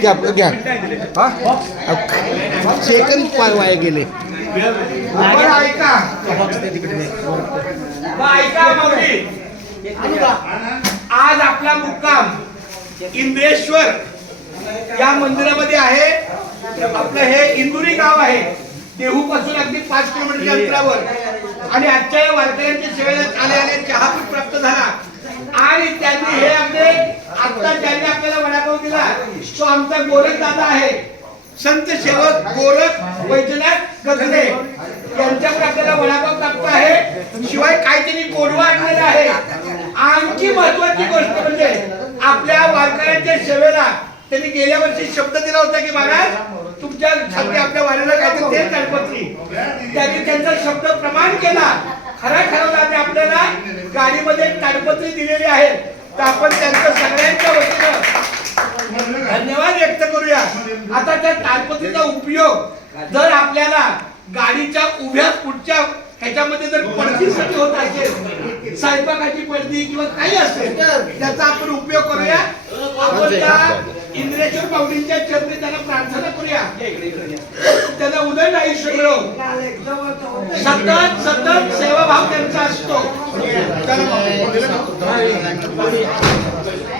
घ्या घ्या सेकंद पाय वाया गेले. ऐका माऊली, आज आपला मुक्काम इंद्रेश्वर या मंदिरामध्ये आहे. आपलं हे इंदुरी गाव आहे, देहू पासून अगदी 5 किलोमीटरच्या अंतरावर. आणि आजच्या या वारकऱ्यांच्या सेवेला आले चहापीठ प्राप्त झाला. आणि त्यांनी हे आपले आता ज्यांनी आपल्याला वडापाव दिला तो आमचा गोरख दादा आहे, संत सेवक गोरख वैजनाथ गजरे यांच्याकडे आपल्याला वडापाव प्राप्त आहे. शिवाय काहीतरी गोडवा आणलेला आहे. आणखी महत्वाची गोष्ट म्हणजे आपल्या वारकऱ्यांच्या सेवेला त्यांनी गेल्या वर्षी शब्द दिला होता की महाराज तुमच्यासाठी आपल्या वारीला काहीतरी देत ताडपत्री. त्यांनी त्यांचा शब्द प्रमाण केला. खरा ठरवला आपल्याला गाडीमध्ये ताडपत्री दिलेली आहे. तर आपण त्यांच्या सगळ्यांच्या वतीनं धन्यवाद व्यक्त करूया. आता त्या ताडपत्रीचा उपयोग जर आपल्याला गाडीच्या उभ्या पुढच्या ह्याच्यामध्ये जर पडदीसाठी होत असेल, स्वयंपाकाची पडदी किंवा काही असेल, त्याचा आपण उपयोग करूया. आपण त्या इंद्रेश्वर माऊलींच्या चरणी त्यांना प्रार्थना करूया, त्यांना उदंड आयुष्य मिळो. सतत सतत सेवाभाव त्यांचा असतो.